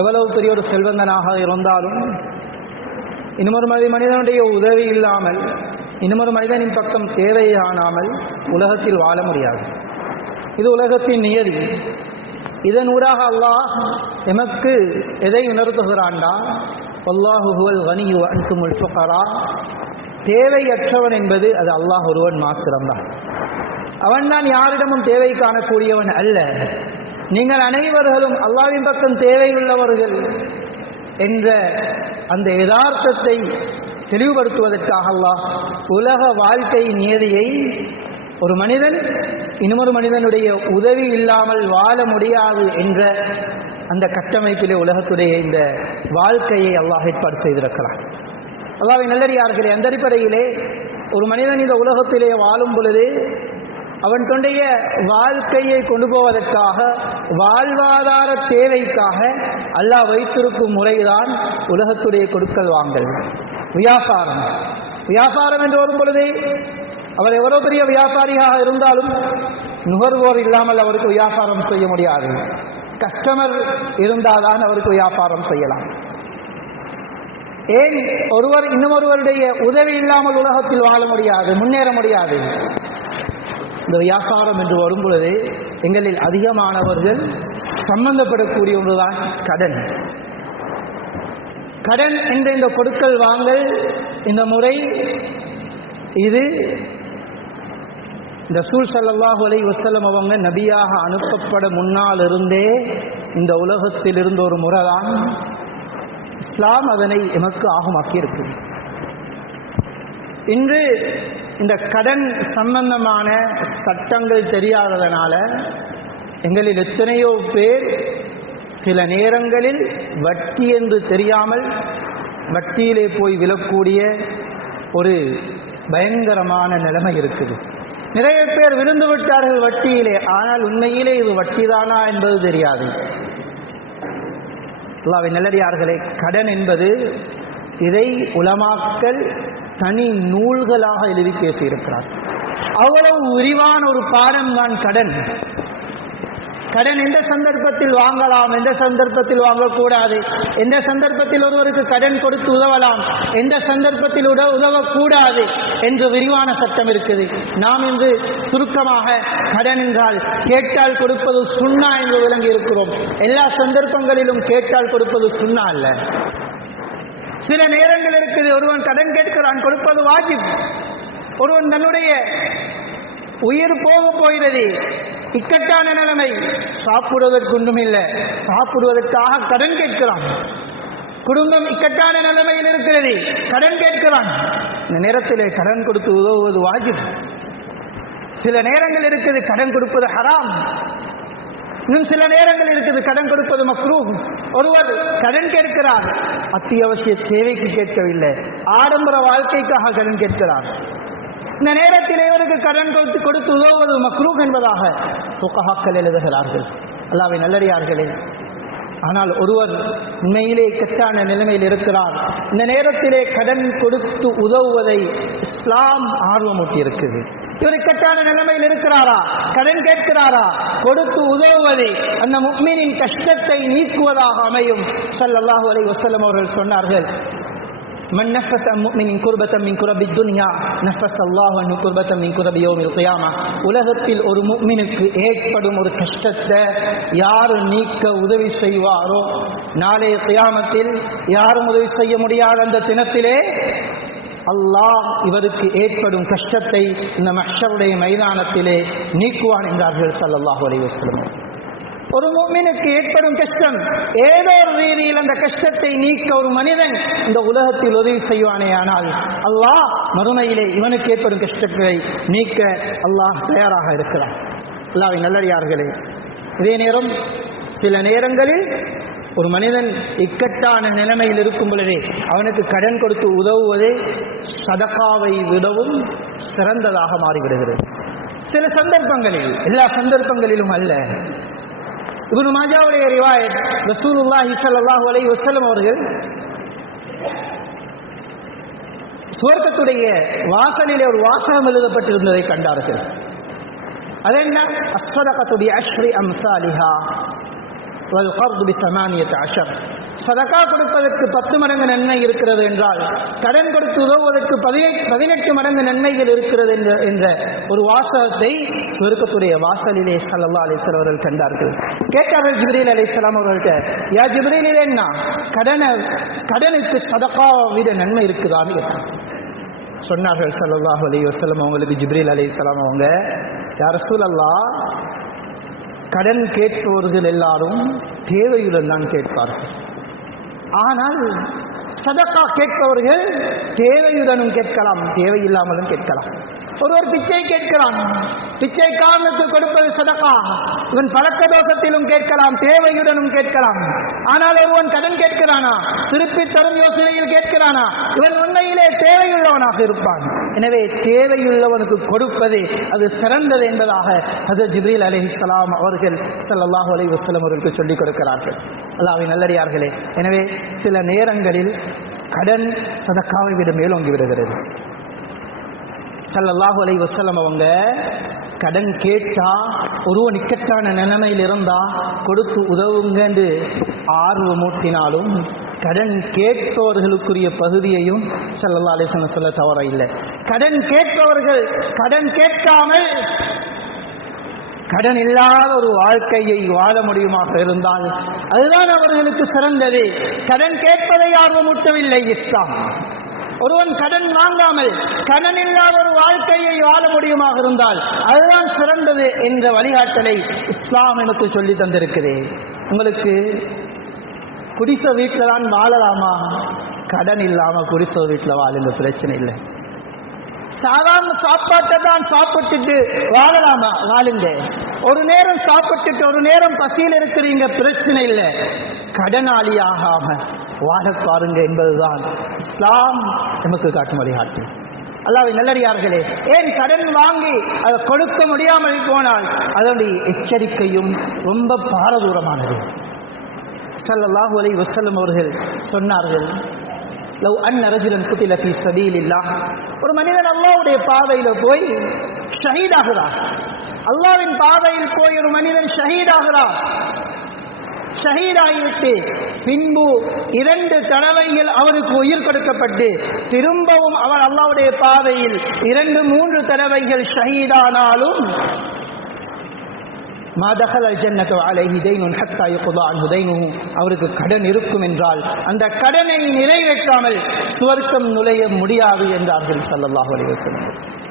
எவ்வளவு பெரிய ஒரு செல்வந்தனாக இருந்தாலும் இன்னொரு மனிதனுடைய உதவி இல்லாமல் இன்னொரு மனிதனின் பக்கம் தேவையானாமல் உலகத்தில் வாழ முடியாது இது உலகத்தின் நியதி இதன் ஊடாக அல்லாஹ் எமக்கு எதை உணர்த்துகிறான்டா அல்லாஹுகுவல் வணியு அன்குமுல் ஃபுகரா தேவையற்றவன் என்பது அது அல்லாஹ் ஒருவன் மாத்திரம்தான் அவன் தான் யாரிடமும் தேவை காணக்கூடியவன் அல்ல நீங்கள் அனைவர்களும் அல்லாவின் பக்கம் தேவையுள்ளவர்கள் என்ற அந்த யதார்த்தத்தை தெளிவுபடுத்துவதற்காக அல்லாஹ் உலக வாழ்க்கையின் நியதியை ஒரு மனிதன் இன்னொரு மனிதனுடைய உதவி இல்லாமல் வாழ முடியாது என்ற அந்த கட்டமைப்பிலே உலகத்துடைய இந்த வாழ்க்கையை அல்லாஹ் ஏற்பாடு செய்திருக்கலாம் அல்லாவை நல்லறியார்களே அந்த அடிப்படையிலே ஒரு மனிதன் இந்த உலகத்திலே வாழும் பொழுது அவன் தொண்டைய வாழ்க்கையை கொண்டு போவதற்காக வாழ்வாதார தேவைக்காக அல்லாஹ் வைத்திருக்கும் முறைதான் உலகத்துடைய கொடுக்கல் வாங்கல் வியாபாரம் வியாபாரம் என்று வரும் பொழுது அவர் எவ்வளோ பெரிய வியாபாரியாக இருந்தாலும் நுகர்வோர் இல்லாமல் அவருக்கு வியாபாரம் செய்ய முடியாது கஸ்டமர் இருந்தால்தான் அவருக்கு வியாபாரம் செய்யலாம் ஏன் ஒருவர் இன்னொருவருடைய உதவி இல்லாமல் உலகத்தில் வாழ முடியாது முன்னேற முடியாது இந்த வியாபாரம் என்று வரும் பொழுது எங்களில் அதிகமானவர்கள் சம்பந்தப்படக்கூடிய ஒன்றுதான் கடன் கடன் என்ற இந்த கொடுக்கல் வாங்கல் இந்த முறை இது இந்த சூழ் சல்லாஹூ அலை வசலம் அவங்க நபியாக அனுப்பப்பட முன்னால் இருந்தே இந்த உலகத்தில் இருந்த ஒரு முறை தான் இஸ்லாம் அதனை எமக்கு ஆகமாக்கி இருக்கு இன்று இந்த கடன் சம்பந்தமான சட்டங்கள் தெரியாததனால எங்களில் எத்தனையோ பேர் சில நேரங்களில் வட்டி என்று தெரியாமல் வட்டியிலே போய் விழக்கூடிய ஒரு பயங்கரமான நிலைமை இருக்குது நிறைய பேர் விழுந்து விட்டார்கள் வட்டியிலே ஆனால் உண்மையிலே இது வட்டிதானா என்பது தெரியாது நல்லடியார்களே கடன் என்பது இதை உலமாக்கல் தனி நூல்களாக எழுதி பேசியிருக்கிறார் அவ்வளவு விரிவான ஒரு பாடம் தான் கடன் கடன் எந்த சந்தர்ப்பத்தில் வாங்கலாம் எந்த சந்தர்ப்பத்தில் வாங்கக்கூடாது எந்த சந்தர்ப்பத்தில் ஒருவருக்கு கடன் கொடுத்து உதவலாம் எந்த சந்தர்ப்பத்தில் உதவக்கூடாது என்று விரிவான சட்டம் இருக்குது நாம் இன்று சுருக்கமாக கடன் என்றால் கேட்டால் கொடுப்பது சுண்ணா என்று விளங்கி இருக்கிறோம் எல்லா சந்தர்ப்பங்களிலும் கேட்டால் கொடுப்பது சுண்ணா அல்ல சில நேரங்கள் இருக்குது ஒருவன் கடன் கேட்கிறான் கொடுப்பது வாஜிப் ஒருவன் தன்னுடைய உயிர் போக போகிறது இக்கட்டான நிலைமை சாப்பிடுவதற்கு ஒன்றும் இல்லை சாப்பிடுவதற்காக கடன் கேட்கிறான் குடும்பம் இக்கட்டான நிலைமையில் இருக்கிறது கடன் கேட்கிறான் இந்த நேரத்தில் கடன் கொடுத்து உதவுவது வாஜிப் சில நேரங்கள் இருக்குது கடன் கொடுப்பது ஹராம் இன்னும் சில நேரங்கள் இருக்குது கடன் கொடுப்பது மக்ரூ ஒருவர் கடன் கேட்கிறார் அத்தியாவசிய சேவைக்கு கேட்கவில்லை ஆடம்பர வாழ்க்கைக்காக கடன் கேட்கிறார் இந்த நேரத்தில் இவருக்கு கடன் கொடுத்து கொடுத்து உதவுவது மக்ரூ என்பதாக சொக்கஹாக்கள் எழுதுகிறார்கள் அல்லாவை நல்லடியார்களே ஆனால் ஒருவர் உண்மையிலே கெட்டான நிலைமையில் இருக்கிறார் இந்த நேரத்திலே கடன் கொடுத்து உதவுவதை இஸ்லாம் இருக்குது இருக்குது இவர் கெட்டான நிலைமையில் இருக்கிறாரா கடன் கேட்கிறாரா கொடுத்து உதவுவதை அந்த முக்மீனின் கஷ்டத்தை நீக்குவதாக அமையும் ஸல்லல்லாஹு அலைஹி வஸல்லம் அவர்கள் சொன்னார்கள் من نفس عن مؤمن كربة من كرب الدنيا نفس الله عنه كربة من كرب يوم القيامة உலகத்தில் ஒரு முக்மினுக்கு ஏற்படும் ஒரு கஷ்டத்தை யார் நீக்க உதவி செய்வாரோ நாளைய கியாமத்தில் யாரும் உதவி செய்ய முடியாத அந்த தினத்திலே அல்லாஹ் இவருக்கு ஏற்படும் கஷ்டத்தை இந்த மஷருடைய மைதானத்திலே நீக்குவான் என்றார்கள் சல்லாஹூ அலைவசல்லம் ஒரு மூமினுக்கு ஏற்படும் கஷ்டம் ஏதோ ஒரு ரீதியில் அந்த கஷ்டத்தை நீக்க ஒரு மனிதன் இந்த உலகத்தில் உதவி செய்வானே ஆனால் அல்லாஹ் மறுமையிலே இவனுக்கு ஏற்படும் கஷ்டத்தை நீக்க அல்லாஹ் தயாராக இருக்கிறான் அல்லாவை நல்லடியார்களே இதே நேரம் சில நேரங்களில் ஒரு மனிதன் இக்கட்டான நிலைமையில் இருக்கும் பொழுதே அவனுக்கு கடன் கொடுத்து உதவுவது சதக்காவை விடவும் சிறந்ததாக மாறிவிடுகிறது சில சந்தர்ப்பங்களில் எல்லா சந்தர்ப்பங்களிலும் அல்ல இவரு மாஜாவுடைய ரிவாயத் ரசூலுல்லா சல்லாஹூ அலை வசலம் அவர்கள் சுவர்க்கத்துடைய வாசலிலே ஒரு வாசகம் எழுதப்பட்டிருந்ததை கண்டார்கள் அது என்ன அஸ்வதகத்துடைய அஸ்ரீ அம்சாலிஹா சதக்கா கொடுப்பதற்கு பத்து மடங்கு நன்மை இருக்கிறது என்றால் கடன் கொடுத்து உதவுவதற்கு பதினெட்டு மடங்கு நன்மைகள் இருக்கிறது என்ற ஒரு வாசகத்தை பெருக்கத்துடைய வாசலிலே சல்லா அலிஸ்லாம் அவர்கள் கண்டார்கள் கேட்டார்கள் ஜிபிரீல் அலிஸ்லாம் அவர்கள்ட்ட யா ஜிபிரீலே என்ன கடனை கடனுக்கு சதக்காவை விட நன்மை இருக்குதான்னு சொன்னார்கள் சல்லாஹ் அலி வசலம் அவங்களுக்கு ஜிப்ரீல் அலி இஸ்லாம் அவங்க யார் சூழல்லா கடன் கேட்பவர்கள் எல்லாரும் தேவையுடன் தான் கேட்பார்கள் ஆனால் சதக்கா கேட்பவர்கள் தேவையுடனும் கேட்கலாம் தேவையில்லாமலும் கேட்கலாம் ஒருவர் பிச்சை கேட்கிறான் பிச்சைக்காரனுக்கு கொடுப்பது சதக்கா இவன் பழக்க தோஷத்திலும் கேட்கலாம் தேவையுடனும் கேட்கலாம் ஆனால் இவன் கடன் கேட்கிறானா திருப்பி தரும் யோசனையில் கேட்கிறானா இவன் உண்மையிலே தேவையுள்ளவனாக இருப்பான் எனவே தேவையுள்ளவனுக்கு கொடுப்பது அது சிறந்தது என்பதாக ஹசர் ஜிப்ரீல் அலி இஸ்லாம் அவர்கள் சல்லாஹ் அலி வஸ்லம் அவர்களுக்கு சொல்லிக் கொடுக்கிறார்கள் அல்லாவை நல்லறியார்களே எனவே சில நேரங்களில் கடன் சதக்காவை விட மேலோங்கி விடுகிறது சல்லாஹ் அலை வசலம் அவங்க கடன் கேட்டா ஒருவன் நிக்கட்டான நிலைமையில் இருந்தா கொடுத்து என்று ஆர்வமூட்டினாலும் கடன் கேட்பவர்களுக்குரிய பகுதியையும் செல்லல்லா அலிசன சொல்ல தவற இல்லை கடன் கேட்பவர்கள் கடன் கேட்காமல் கடன் இல்லாத ஒரு வாழ்க்கையை வாழ முடியுமாக இருந்தால் அதுதான் அவர்களுக்கு சிறந்தது கடன் கேட்பதை யாரும் இஸ்லாம் ஒருவன் கடன் வாங்காமல் கடன் இல்லாத ஒரு வாழ்க்கையை வாழ முடியுமாக இருந்தால் அதுதான் சிறந்தது என்ற வழிகாட்டலை இஸ்லாம் எனக்கு சொல்லி தந்திருக்கிறேன் உங்களுக்கு குடிசை வீட்டில் தான் வாழலாமா கடன் இல்லாமல் குடிசை வீட்டில் வாழுங்க பிரச்சனை இல்லை சாதாரண சாப்பாட்டை தான் சாப்பிட்டுட்டு வாழலாமா வாழுங்க ஒரு நேரம் சாப்பிட்டுட்டு ஒரு நேரம் பசியில் இருக்கிறீங்க பிரச்சனை இல்லை கடனாளி ஆகாம வாழ பாருங்க என்பதுதான் இஸ்லாம் நமக்கு காட்டும் வழிகாட்டு அல்லாவை நல்லடியார்களே ஏன் கடன் வாங்கி அதை கொடுக்க முடியாமல் போனால் அதனுடைய எச்சரிக்கையும் ரொம்ப பாரதூரமானது சல்லாஹு அலி வசல்லம் அவர்கள் சொன்னார்கள் லவ் அன் குட்டில பி சபீல் இல்லா ஒரு மனிதன் அல்லாவுடைய பாதையில் போய் ஷஹீதாகிறார் அல்லாவின் பாதையில் போய் ஒரு மனிதன் ஷஹீதாகிறார் ஷஹீதாகிவிட்டு பின்பு இரண்டு தடவைகள் அவருக்கு உயிர் கொடுக்கப்பட்டு திரும்பவும் அவர் அல்லாவுடைய பாதையில் இரண்டு மூன்று தடவைகள் ஷஹீதானாலும் மா தகல் அல் ஜன்னத்து அலைஹி தைனுன் ஹத்தா யுகுதா அன்ஹு தைனுஹு அவருக்கு கடன் இருக்கும் என்றால் அந்த கடனை நிறைவேற்றாமல் சுவர்க்கம் நுழைய முடியாது என்றார்கள் சல்லல்லாஹு அலைஹி வஸல்லம்